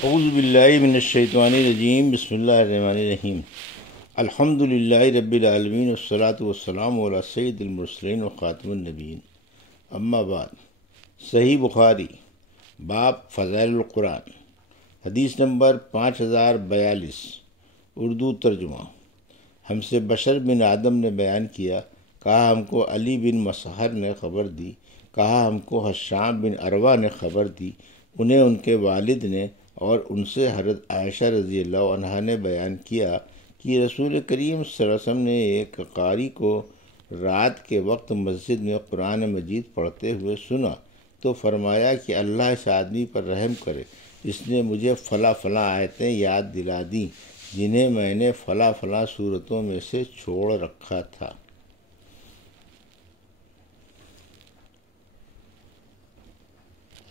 اعوذ باللہ من الشیطان الرجیم، بسم اللہ الرحمن الرحیم۔ الحمد للہ رب العالمین والصلاة والسلام علی سید المرسلین وخاتم النبیین، اما بعد۔ صحیح بخاری باب فضائل القرآن، حدیث نمبر 5042، اردو ترجمہ۔ ہم سے بشر بن آدم نے بیان کیا، کہا ہم کو علی بن مسہر نے خبر دی، کہا ہم کو حشام بن عروہ نے خبر دی، انہیں ان کے والد نے، اور ان سے حضرت عائشہ رضی اللہ عنہا نے بیان کیا کہ رسول کریم صلی اللہ علیہ وسلم نے ایک قاری کو رات کے وقت مسجد میں قرآن مجید پڑھتے ہوئے سنا تو فرمایا کہ اللہ اس آدمی پر رحم کرے، اس نے مجھے فلاں فلاں آیتیں یاد دلا دیں جنہیں میں نے فلاں فلاں صورتوں میں سے چھوڑ رکھا تھا۔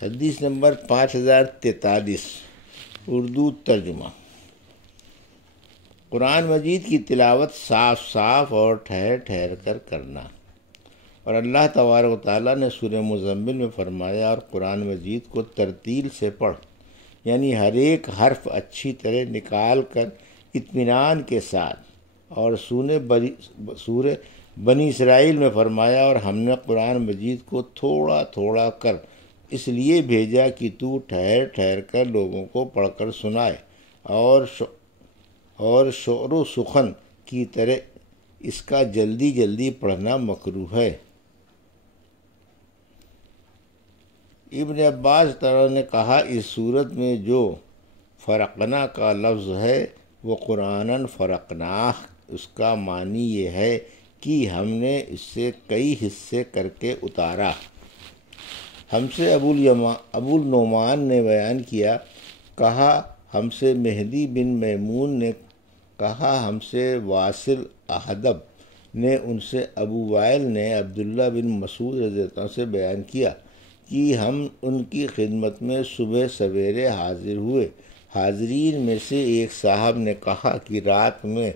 حدیث نمبر 5043، اردو ترجمہ۔ قرآن مجید کی تلاوت صاف صاف اور ٹھہر ٹھہر کر کرنا، اور اللہ تبارک و تعالیٰ نے سورہ مزمل میں فرمایا، اور قرآن مجید کو ترتیل سے پڑھ، یعنی ہر ایک حرف اچھی طرح نکال کر اطمینان کے ساتھ۔ اور سورہ بنی اسرائیل میں فرمایا، اور ہم نے قرآن مجید کو تھوڑا تھوڑا کر اس لیے بھیجا کہ تو ٹھہر ٹھہر کر لوگوں کو پڑھ کر سنائے، اور شعر و سخن کی طرح اس کا جلدی جلدی پڑھنا مکروہ ہے۔ ابن عباس تعالیٰ نے کہا، اس صورت میں جو فرقنا کا لفظ ہے وہ قرآناً فرقناہ، اس کا معنی یہ ہے کہ ہم نے اس سے کئی حصے کر کے اتارا۔ ہم سے ابو النعمان نے بیان کیا، کہا ہم سے مہدی بن میمون نے، کہا ہم سے واصل احدب نے، ان سے ابو وائل نے عبداللہ بن مسعود رضی اللہ عنہ سے بیان کیا کہ ہم ان کی خدمت میں صبح سویرے حاضر ہوئے۔ حاضرین میں سے ایک صاحب نے کہا کہ رات میں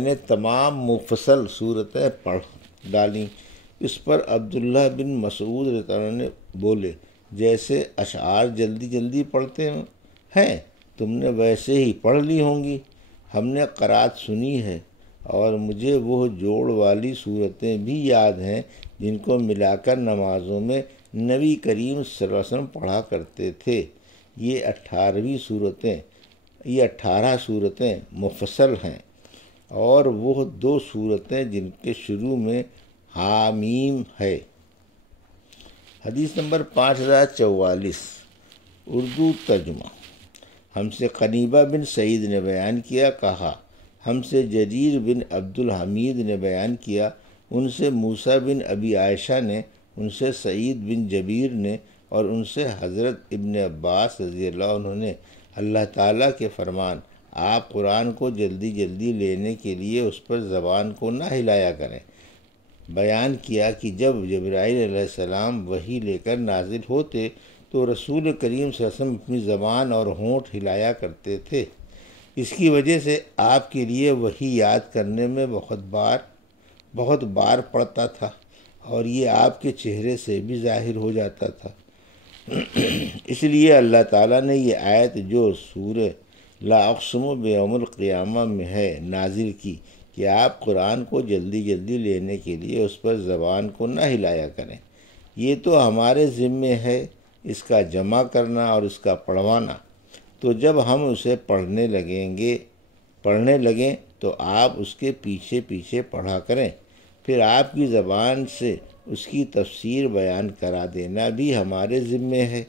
نے تمام مفصل صورتیں پڑھ ڈالیں۔ اس پر عبداللہ بن مسعود رضی اللہ عنہ نے بولے، جیسے اشعار جلدی جلدی پڑھتے ہیں، تم نے ویسے ہی پڑھ لی ہوں گی۔ ہم نے قرات سنی ہے، اور مجھے وہ جوڑ والی صورتیں بھی یاد ہیں جن کو ملا کر نمازوں میں نبی کریم صلی اللہ علیہ وسلم پڑھا کرتے تھے۔ یہ 18 صورتیں مفصل ہیں، اور وہ 2 صورتیں جن کے شروع میں حامیم ہے۔ حدیث نمبر 5044، اردو ترجمہ۔ ہم سے قنیبہ بن سعید نے بیان کیا، کہا ہم سے جریر بن عبد الحمید نے بیان کیا، ان سے موسیٰ بن ابی عائشہ نے، ان سے سعید بن جبیر نے، اور ان سے حضرت ابن عباس رضی اللہ عنہ نے اللہ تعالیٰ کے فرمان، آپ قرآن کو جلدی جلدی لینے کے لیے اس پر زبان کو نہ ہلایا کریں، بیان کیا کہ جب جبرائیل علیہ السلام وحی لے کر نازل ہوتے تو رسول کریم صلی اللہ علیہ وسلم اپنی زبان اور ہونٹ ہلایا کرتے تھے۔ اس کی وجہ سے آپ کے لیے وحی یاد کرنے میں بہت بار پڑتا تھا، اور یہ آپ کے چہرے سے بھی ظاہر ہو جاتا تھا۔ اس لیے اللہ تعالیٰ نے یہ آیت جو سورہ لا اقسم بیوم القیامہ میں ہے نازل کی کہ آپ قرآن کو جلدی جلدی لینے کے لیے اس پر زبان کو نہ ہلایا کریں۔ یہ تو ہمارے ذمے ہے اس کا جمع کرنا اور اس کا پڑھوانا، تو جب ہم اسے پڑھنے لگیں تو آپ اس کے پیچھے پیچھے پڑھا کریں، پھر آپ کی زبان سے اس کی تفسیر بیان کرا دینا بھی ہمارے ذمے ہے۔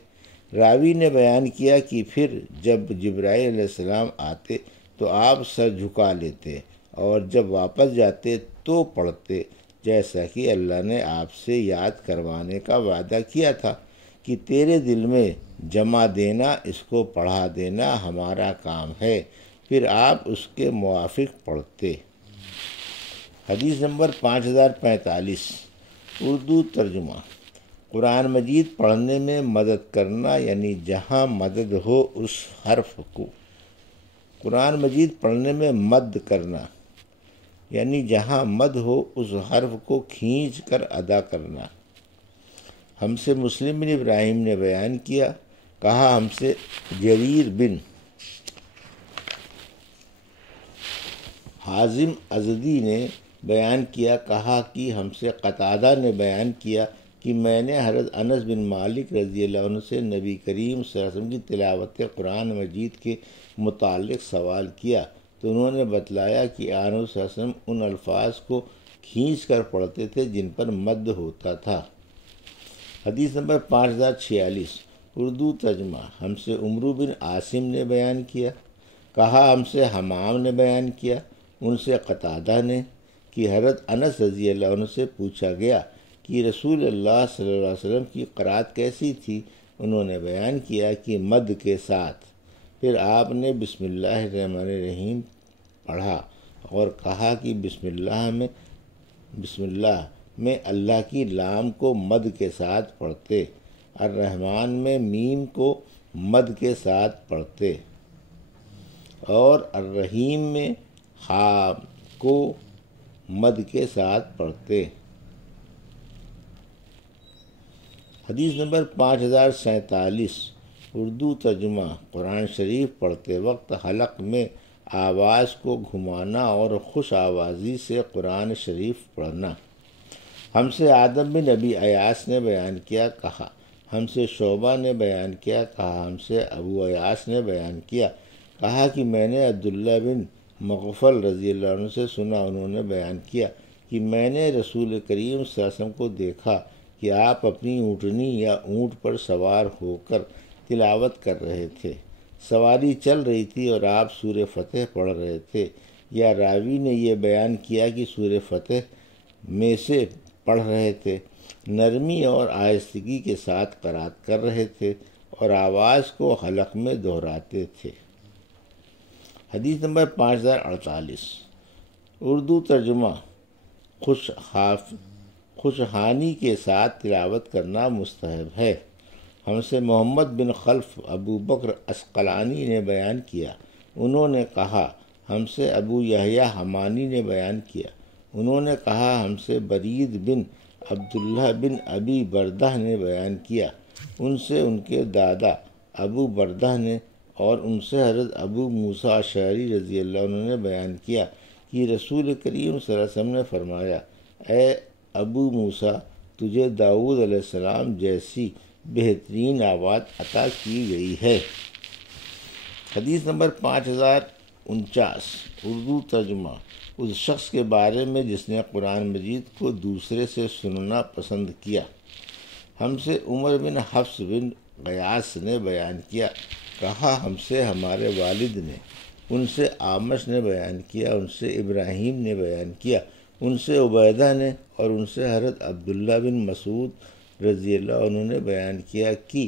راوی نے بیان کیا کہ پھر جب جبرائیل علیہ السلام آتے تو آپ سر جھکا لیتے، اور جب واپس جاتے تو پڑھتے، جیسا کہ اللہ نے آپ سے یاد کروانے کا وعدہ کیا تھا کہ تیرے دل میں جمع دینا، اس کو پڑھا دینا ہمارا کام ہے، پھر آپ اس کے موافق پڑھتے۔ حدیث نمبر 5045، اردو ترجمہ۔ قرآن مجید پڑھنے میں مدد کرنا، یعنی جہاں مدد ہو اس حرف کو، قرآن مجید پڑھنے میں مد کرنا، یعنی جہاں مد ہو اس حرف کو کھینچ کر ادا کرنا۔ ہم سے مسلم بن ابراہیم نے بیان کیا، کہا ہم سے جریر بن حازم ازدی نے بیان کیا، کہا کہ ہم سے قتادہ نے بیان کیا کہ میں نے حضرت انس بن مالک رضی اللہ عنہ سے نبی کریم صلی اللہ علیہ وسلم کی تلاوت قرآن مجید کے متعلق سوال کیا تو انہوں نے بتلایا کہ آن صلی اللہ علیہ وسلم ان الفاظ کو کھینچ کر پڑھتے تھے جن پر مد ہوتا تھا۔ حدیث نمبر 5046 اردو ترجمہ۔ ہم سے عمرو بن عاصم نے بیان کیا، کہا ہم سے حمام نے بیان کیا، ان سے قتادہ نے کہ حضرت انس رضی اللہ عنہ سے پوچھا گیا کہ رسول اللہ صلی اللہ علیہ وسلم کی قرأت کیسی تھی؟ انہوں نے بیان کیا کہ مد کے ساتھ۔ پھر آپ نے بسم اللہ الرحمن الرحیم پڑھا اور کہا کہ بسم اللہ میں اللہ کی لام کو مد کے ساتھ پڑھتے، الرحمن میں میم کو مد کے ساتھ پڑھتے اور الرحیم میں ہا کو مد کے ساتھ پڑھتے۔ حدیث نمبر 5047 اردو ترجمہ۔ قرآن شریف پڑھتے وقت حلق میں آواز کو گھمانا اور خوش آوازی سے قرآن شریف پڑھنا۔ ہم سے آدم بن ابی ایاس نے بیان کیا، کہا ہم سے شعبہ نے بیان کیا، کہا ہم سے ابو ایاس نے بیان کیا، کہا کہ میں نے عبداللہ بن مغفل رضی اللہ عنہ سے سنا، انہوں نے بیان کیا کہ میں نے رسول کریم صلی اللہ علیہ وسلم کو دیکھا کہ آپ اپنی اونٹنی یا اونٹ پر سوار ہو کر تلاوت کر رہے تھے، سواری چل رہی تھی اور آپ سورہ فتح پڑھ رہے تھے، یا راوی نے یہ بیان کیا کہ سورہ فتح میں سے پڑھ رہے تھے، نرمی اور آہستگی کے ساتھ قرأت کر رہے تھے اور آواز کو حلق میں دہراتے تھے۔ حدیث نمبر 5048 اردو ترجمہ۔ خوشحانی کے ساتھ تلاوت کرنا مستحب ہے۔ ہم سے محمد بن خلف ابو بکر عسقلانی نے بیان کیا، انہوں نے کہا ہم سے ابو یحییٰ حمانی نے بیان کیا، انہوں نے کہا ہم سے برید بن عبداللہ بن ابی بردہ نے بیان کیا، ان سے ان کے دادا ابو بردہ نے اور ان سے حضرت ابو موسیٰ اشعری رضی اللہ عنہ نے بیان کیا کہ رسول کریم صلی اللہ علیہ وسلم نے فرمایا، اے ابو موسیٰ، تجھے داؤد علیہ السلام جیسی بہترین آواز عطا کی گئی ہے۔ حدیث نمبر 5049 اردو ترجمہ۔ اس شخص کے بارے میں جس نے قرآن مجید کو دوسرے سے سننا پسند کیا۔ ہم سے عمر بن حفص بن غیاث نے بیان کیا، کہا ہم سے ہمارے والد نے، ان سے اعمش نے بیان کیا، ان سے ابراہیم نے بیان کیا، ان سے عبیدہ نے اور ان سے حضرت عبداللہ بن مسعود رضی اللہ عنہ نے بیان کیا کہ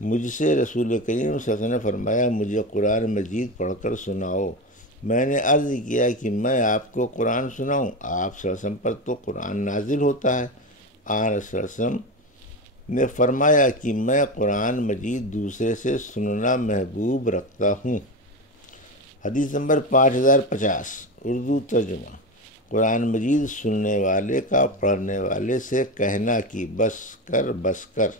مجھ سے رسول کریم صلی اللہ علیہ وسلم نے فرمایا، مجھے قرآن مجید پڑھ کر سناؤ۔ میں نے عرض کیا کہ میں آپ کو قرآن سناؤں؟ آپ صلی اللہ علیہ وسلم پر تو قرآن نازل ہوتا ہے۔ آن صلی اللہ علیہ وسلم نے فرمایا کہ میں قرآن مجید دوسرے سے سننا محبوب رکھتا ہوں۔ حدیث نمبر 5050 اردو ترجمہ۔ قرآن مجید سننے والے کا پڑھنے والے سے کہنا کہ بس کر۔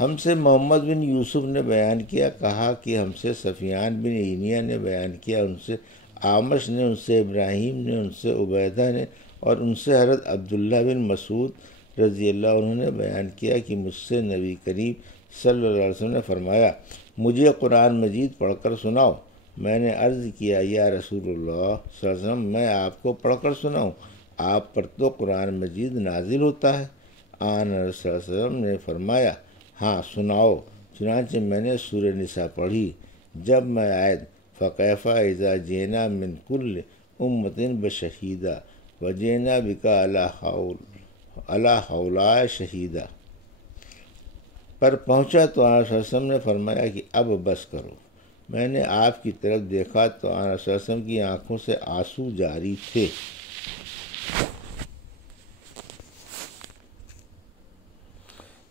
ہم سے محمد بن یوسف نے بیان کیا، کہا کہ ہم سے سفیان بن عینیہ نے بیان کیا، ان سے اعمش نے، ان سے ابراہیم نے، ان سے عبیدہ نے اور ان سے حضرت عبداللہ بن مسعود رضی اللہ عنہ نے بیان کیا کہ مجھ سے نبی کریم صلی اللہ علیہ وسلم نے فرمایا، مجھے قرآن مجید پڑھ کر سناؤ۔ میں نے عرض کیا، یا رسول اللہ صلی اللہ علیہ وسلم، میں آپ کو پڑھ کر سناؤں؟ آپ پر تو قرآن مجید نازل ہوتا ہے۔ آن صلی اللہ علیہ وسلم نے فرمایا، ہاں سناؤ۔ چنانچہ میں نے سورہ نساء پڑھی۔ جب میں آیت فَكَيْفَ إِذَا جِئْنَا مِنْ كُلِّ أُمَّةٍ بِشَهِيدٍ وَجِئْنَا بِكَ عَلَىٰ هَؤُلَاءِ شَهِيدًا پر پہنچا تو آن صلی اللہ علیہ وسلم نے فرمایا کہ اب بس کرو۔ میں نے آپ کی طرف دیکھا تو آن صلی اللہ علیہ وسلم کی آنکھوں سے آنسو جاری تھے۔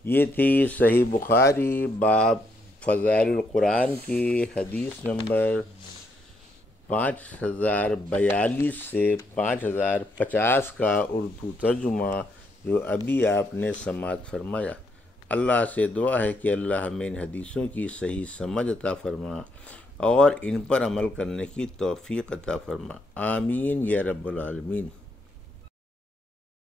یہ تھی صحیح بخاری باب فضائل القرآن کی حدیث نمبر 5042 سے 5050 کا اردو ترجمہ جو ابھی آپ نے سماعت فرمایا۔ اللہ سے دعا ہے کہ اللہ ہمیں ان حدیثوں کی صحیح سمجھ عطا فرما اور ان پر عمل کرنے کی توفیق عطا فرما، آمین یا رب العالمین۔